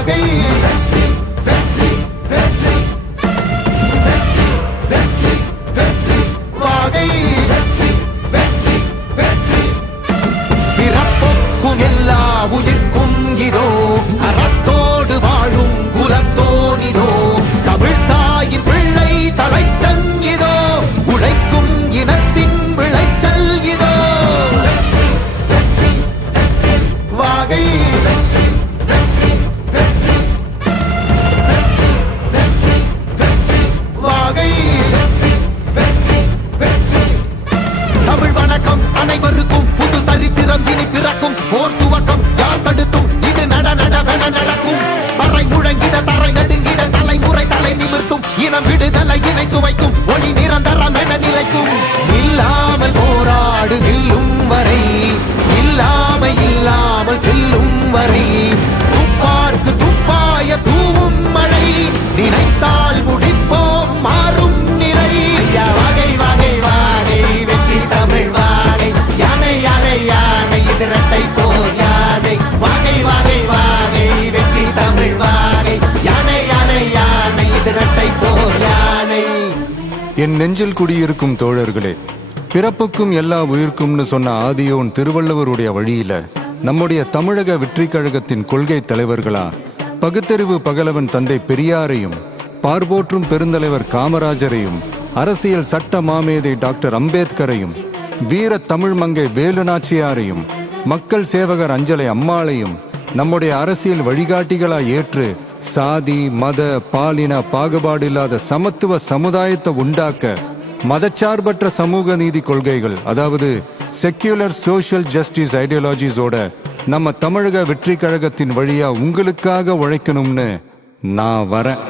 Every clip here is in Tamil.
வாகை வாகை பிறப்புக்கும் எல்லா உயிர்க்கும் இதோ அறத்தோடு வாழும் குலத்தோனிதோ தமிழ்தாயின் பிள்ளை தலைச்சன் இதோ உழைக்கும் இனத்தின் விளைச்சல் இதோ வாகை வாகை தமிழ் வணக்கம் அனைவருக்கும் புது சரித்திரம் இனி பிறக்கும் போர் துவக்கம் யார் தடுத்தும் இது நடவென நடக்கும் பறை முழங்கிட தரை நடுங்கிட தலைமுறை தலை நிமிர்த்தும் இனம் விடுதலை இணை சுவைக்கும் ஒளி நிரந்தரம் என நிலைக்கும் இல்லாமல் போராடு நில்லும் வரை இல்லாமல் செல்லும் வரை துப்பார்க்கு துப்பாய தூவும் மழை நினைத்தால் முடிப்போம் மாறும் நிலை வாகை வாகை வாகை வெற்றி தமிழ் வாகை யானை யானை யானை இது இரட்டை போர் யானை வாகை வாகை வாகை வெற்றி தமிழ் வாகை யானை யானை யானை இது இரட்டை போர் யானை. என் நெஞ்சில் குடியிருக்கும் தோழர்களே, பிறப்புக்கும் எல்லா உயிர்க்கும்னு சொன்ன ஆதியோன் திருவள்ளுவருடைய வழியில நம்முடைய தமிழக வெற்றி கழகத்தின் கொள்கை தலைவர்களா பகுத்தறிவு பகலவன் தந்தை பெரியாரையும் பார்போற்றும் பெருந்தலைவர் காமராஜரையும் அரசியல் சட்ட மாமேதை டாக்டர் அம்பேத்கரையும் வீர தமிழ் மங்கை வேலு நாச்சியாரையும் மக்கள் சேவகர் அஞ்சலை அம்மாளையும் நம்முடைய அரசியல் வழிகாட்டிகளா ஏற்று சாதி மத பாலின பாகுபாடு இல்லாத சமத்துவ சமுதாயத்தை உண்டாக்க மதச்சார்பற்ற சமூக நீதி கொள்கைகள், அதாவது செக்யூலர் சோஷியல் ஜஸ்டிஸ் ஐடியாலஜிஸோட நம்ம தமிழக வெற்றி கழகத்தின் வழியா உங்களுக்காக உழைக்கணும்னு நான் வரேன்.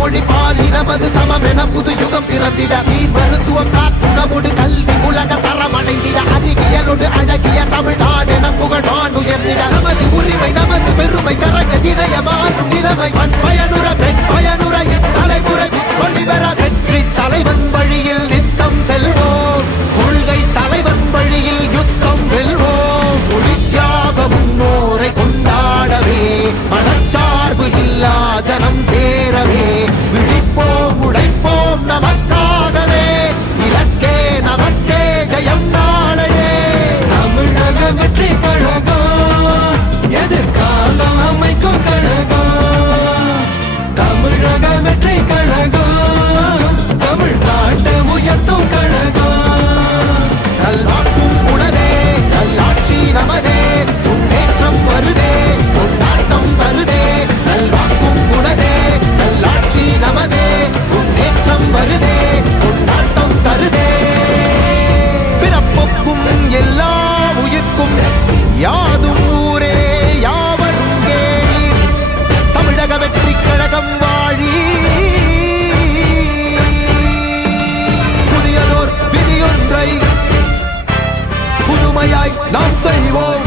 மொழி பாலினமது சமமென புது யுகம் பிறந்திட நீர் மருத்துவம் காற்றுணவோடு கல்வி உலக தரமடைந்திட அறிவியலோடு அழகிய தமிழ்நாடு என புகழான் உயர்ந்திட நமது உரிமை நமது பெருமை கரங்க இணைய மாறும் நிலைமை பயனுற பெண் பயனுற தலைமுறை பெற வெற்றி தலைவன் வழியில் நித்தம் செல்வோம் கொள்கை தலைவன் வழியில் யுத்தம் வெல்வோம் ஒளித்தியாக முன்னோரை கொண்டாடவே மனச்சார்பு இல்லா ஜனம் சேரவே விழிப்போம் உழைப்போம் நமக்காகவே இலக்கே நமக்கே ஜெயம் நாளையே. தமிழக வெற்றி கழகம் எதிர்காலம் அமைக்கும் கழகம். தமிழக வெற்றி கழகம் தமிழ்நாட்டை உயர்த்தும் கழகம். நல்வாக்கும் உனதே நல்லாட்சி நமதே முன்னேற்றம் வருதே கொண்டாட்டம் வருதே. நல்வாக்கும் உனதே நல்லாட்சி நமதே முன்னேற்றம் வருதே கொண்டாட்டம் தருதே. பிறப்புக்கும் எல்லா உயிர்க்கும் யாதும் ஊரே யாவரும் கேளீர் தமிழக வெற்றி கழகம் வாழி. புதியதோர் விதியொன்றை புதுமையாய் நாம் செய்வோம்.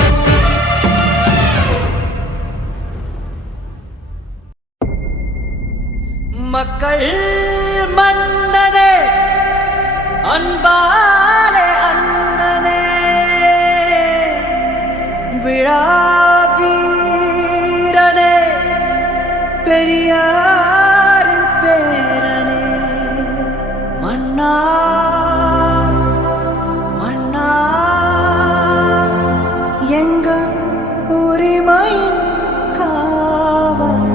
மக்கள் மன்னனே அன்பாலே அண்ணனே விழா வீரனே பெரியாரின் பேரனே மன்னா மன்னா எங்க உரிமையின் காவல்.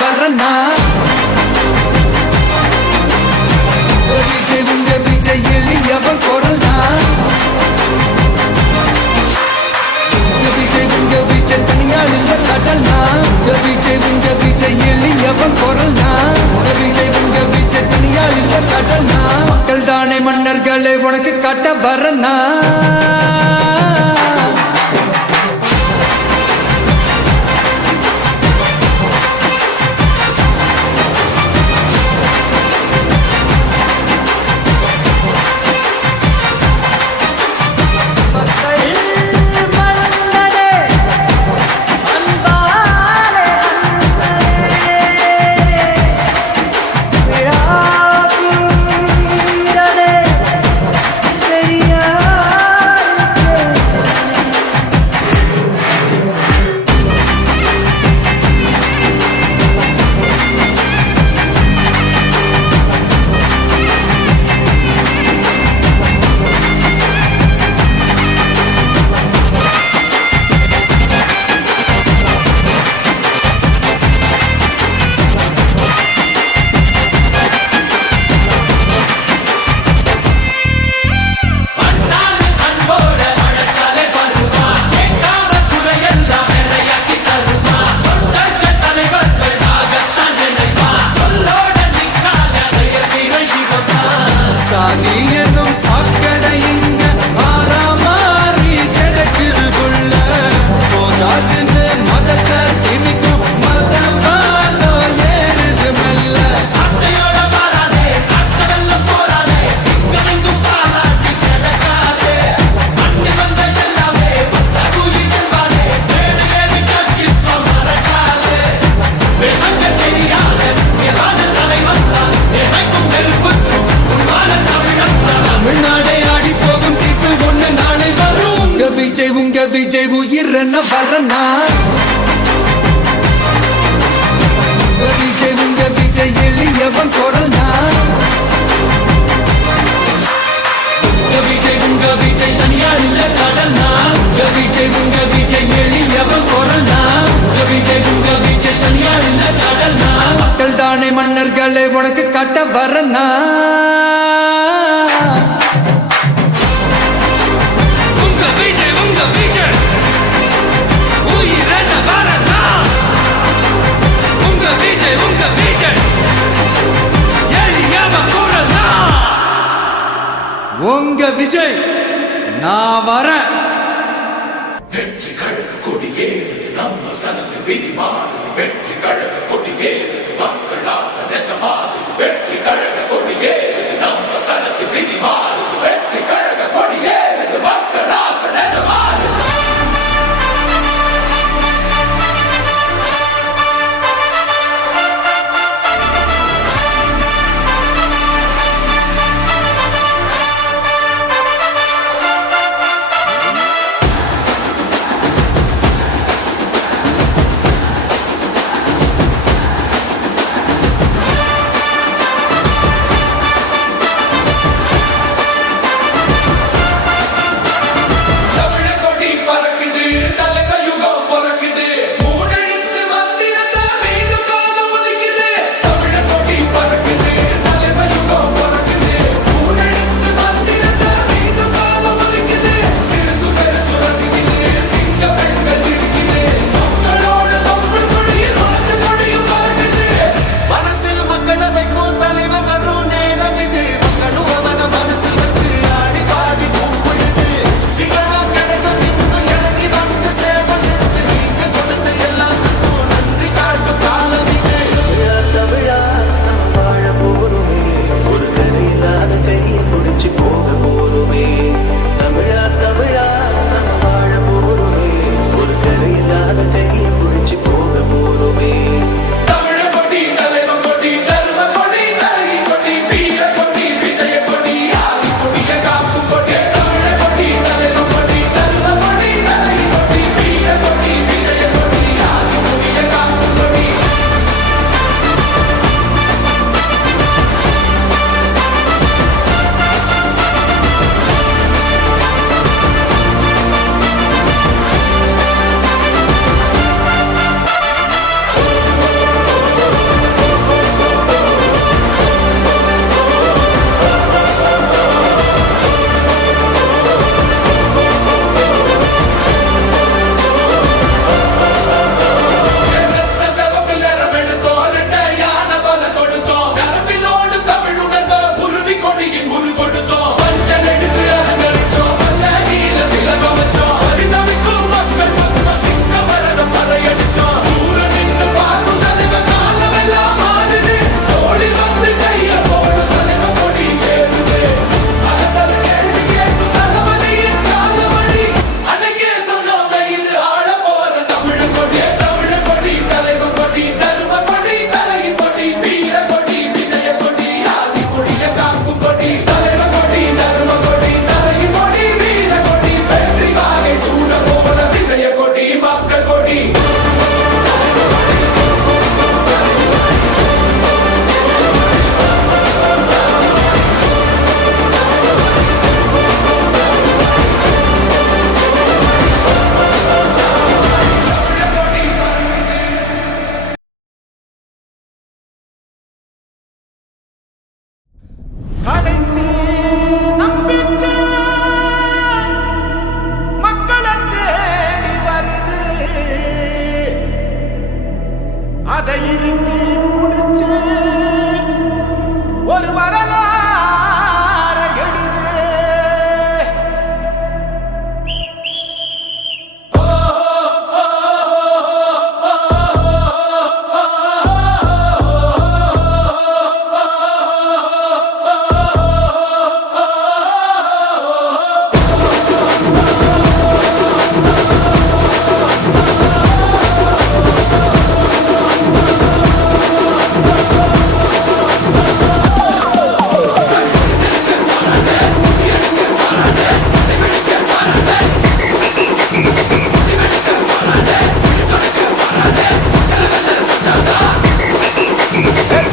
வரனா விஜய் உங்க விஜய் எளியவன் குரல்னா விஜய் உங்க விஜய் தனியால் இல்ல கடல்னா விஜய் உங்க விஜய் எளியவன் குரல்னா விஜய் உங்க விஜய் தனியால் இல்ல கடல்னா மக்கள் தானே மன்னர்களே உனக்கு காட்ட வரனா விஜய் உயிர் என்ன வரனா விஜய் உங்க விஜய் எளியவன் குரல்னா விஜய் உங்க விஜய் தனியார் இல்ல கடல்னா விஜய் உங்க விஜய் எளியவன் குரல்னா விஜய் உங்க விஜய் தனியார் இல்ல கடல்னா மக்கள் தானே மன்னர்களே உனக்கு காட்ட வரனா உங்க விஜய் நான் வரேன் வெற்றி கழக கொடியேறுது நம்ம சனது விதி மாறுது வெற்றி கழக கொடியேறுது மக்கள் ஆசை நிஜமாறுது வெற்றி கழக கொடியேறுது நம்ம சனது விதி மாறுது வெற்றி கழக கொடியேறுது மக்கள் ஆசை நிஜமாறுது ஒரு வரலாறு எழுது.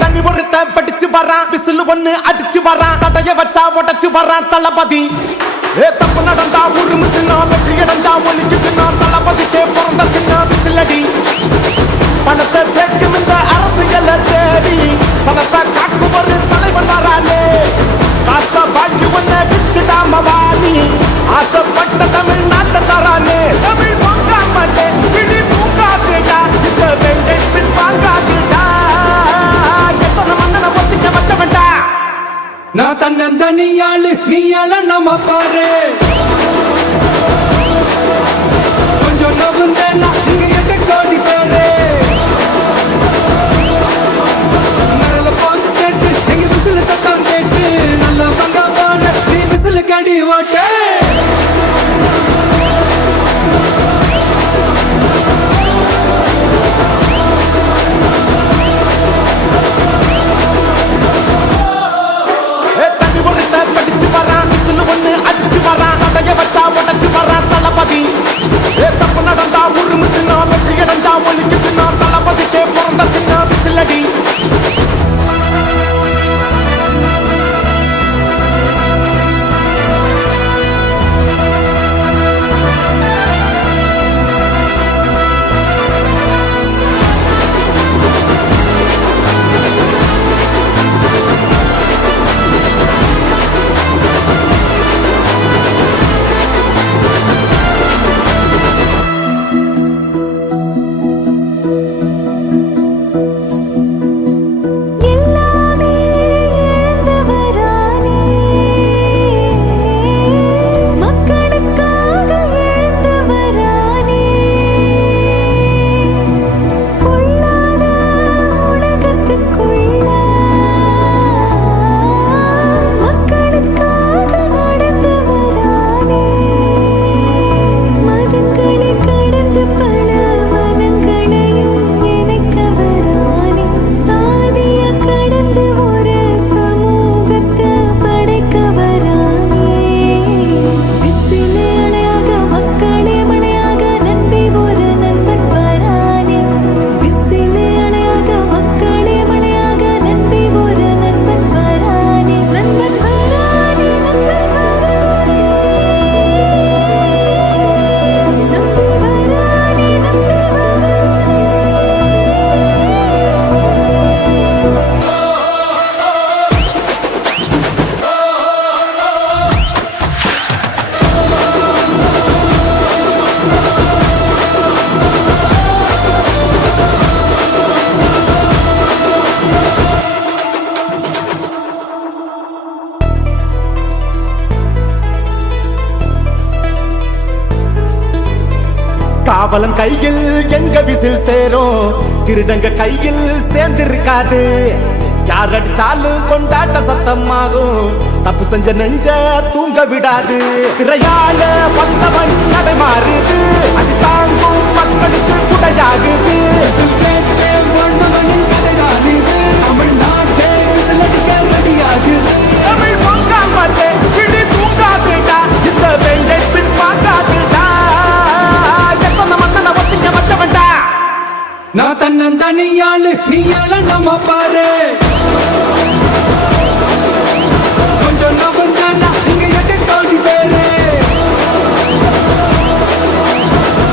தண்ணி ஒருத்த படிச்சு வரான், விசில் ஒண்ணு அடிச்சு வரான், தடைய வச்சா உடச்சு வரான் தளபதி. தப்பு நடந்தா உருமு சின்ன, வெற்றி அடைஞ்சா ஒலிக்கு சின்ன, தளபதிக்கே பிறந்த சின்ன விசிலடி. பணத்தை சேர்க்கும் இந்த அரசியலை தேடி சனத்தை காக்கும் ஒரு தலைவன் வரானே. காசை வாங்கி ஒன்ன வித்துடாம வாணி, ஆசைப்பட்ட தமிழ்நாட்டை தரானே. தமிழ் வாங்காமட்டே விழி பூங்காதுடா, இந்த வெங்கை பின் வாங்காதுடா. எத்தனை மன்னனை ஒத்திக்க வச்சவன்டா. நான் தன்னந்தனியாளு நீயால நம்ம பாரு. கொஞ்சம் நவுந்தேன்னா இங்க 8 கோடி பேரு. நரல போன் ஸ்டேட் எங்க விசில் சத்தம் கேட்டு நல்ல பங்க போன நீ விசில் கடி ஓட்ட. தண்ணி ஒருத்த படிச்சு வரான், விசில் ஒண்ணு அடிச்சு வரான், தடைய வச்சா உடச்சு வரான் தளபதி. தப்பு நடந்தா உருமு சின்ன, வெற்றி அடைஞ்சா ஒலிக்கு சின்ன, தளபதிக்கே பிறந்த சின்ன விசிலடி. எல்லாமே இழந்தவரானே, மக்களுக்காக இழந்தவரானே. கொள்ளாத உலகத்துக்குள்ள மக்களுக்காக நடந்தவரானே. மதங்களை கடந்து பல மனங்களையும் இணைக்கவரானே. சாதிய கடந்து ஒரு சமூகத்தை படைக்கவரானே. விசிலே அணையாக மக்களே மழையாக நம்பி ஒரு நண்பன் வரானே. விசிலே அணையாக மக்களே மழையாக நம்பி ஒரு நண்பன் வரானே. நண்பன் வரானே, நண்பன் வரானே, நம்பி வரானே, நம்பி வரானே. காவலன் கையில் எங்க விசில் சேரும், திருடங்க கையில் சேர்ந்திருக்காது. யார் அடிச்சாலும் கொண்டாட்ட சத்தமாகும், தப்பு செஞ்ச நெஞ்ச தூங்க விடாது. திரையால வந்தவன் நடை மாறுது, அது தாங்கும் மக்களுக்கு குடையாகுது. விசில் கேட்டே வாழ்ந்தவனின் கதைதான் இது. தமிழ்நாட்டே விசில் அடிக்க ரெடியாகுது. தமிழ் வாங்காமட்டே விழி தூங்காதுடா, இந்த வெங்கை பின் வாங்காதுடா. எத்தனை மன்னனை ஒத்திக்க வச்சவன்டா. நான் தன்னந்தனியாளு நீயால நம்ம பாரு. கொஞ்சம் நவுந்தேன்னா இங்க 8 கோடி பேரு.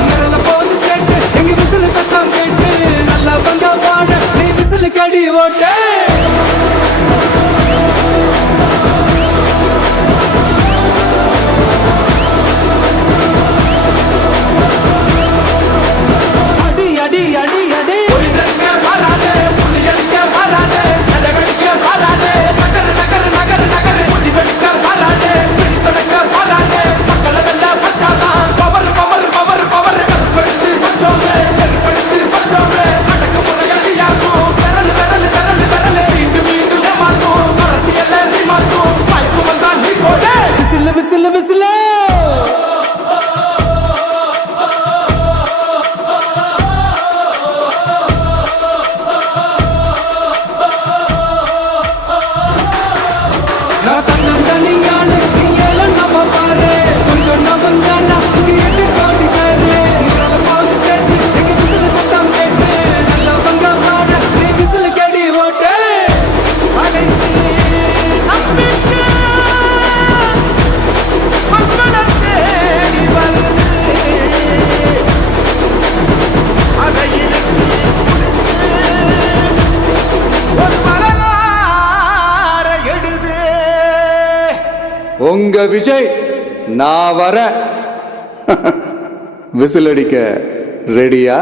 நரல போன் ஸ்டேட் எங்க விசில் சத்தம் கேட்டு நல்ல பங்க போன நீ விசில் கடி ஓட்ட. அடி அடி அடி அடி, புலி அடிக்க வராதே, புலி அடிக்க வராதே. நான் தன்னந்தனியான நீங்கள நம்ம பாரு கொஞ்சம் நவந்தானா கேட்டு கோடி பேரு இவரோட பாஸ் கேட்டு எங்க விசில் சத்தம் கேட்டு நல்லவங்க பாட நீ விசில் கேடி ஓட்டு அடைசி நம்பிக்கை மக்களை தேடி வருது அதை இலக்கி முடிச்சு ஒரு வரலாற எழுது உங்க விஜய் நான் வர விசில் அடிக்க ரெடியா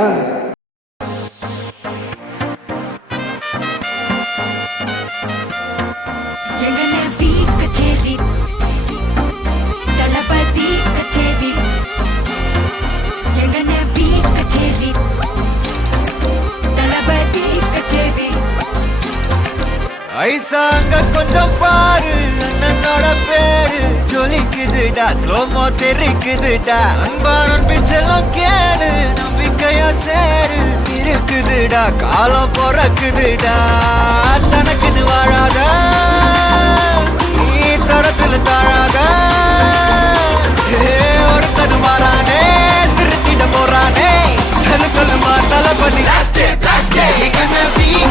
எங்கனே பீ கச்சேரி தளபதி கச்சேரி எங்கனே பீ கச்சேரி தளபதி கச்சேரி ஐசாங்க கொஞ்சம் பாரு அண்ணனோட பேரு ஜொலிக்குதுடா ஸ்லோமோ தெரிக்குதுடா அன்பானன் பிச்செல்லாம் கேளு நம்பிக்கையா சேரு இருக்குதுடா காலம் பிறக்குதுடா தனக்குன்னு வாழாத நீ தரத்துல தாழாத ஒருத்தனு மாறானே திருத்திட போறானே தலுக்கலுமா தளபதி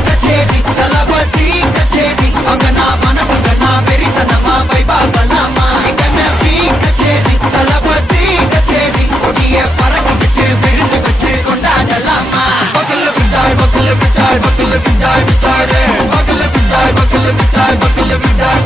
கச்சேரி தளபதி கச்சேரி அங்க நான் மனசுங்க நான் வெறித்தனமா வைபாகலாமா கச்சேரி தளபதி கச்சேரி கொடிய பறக்க விட்டு விருந்து வச்சு கொண்டாடலாமா பக்கல்ல விட்டாய் பக்கல்ல விட்டாய் பக்கல்ல விட்டாய் விட்டாரு பக்கல்ல விட்டாய் பக்கல்ல விட்டாய் பக்கல்ல விட்டாய்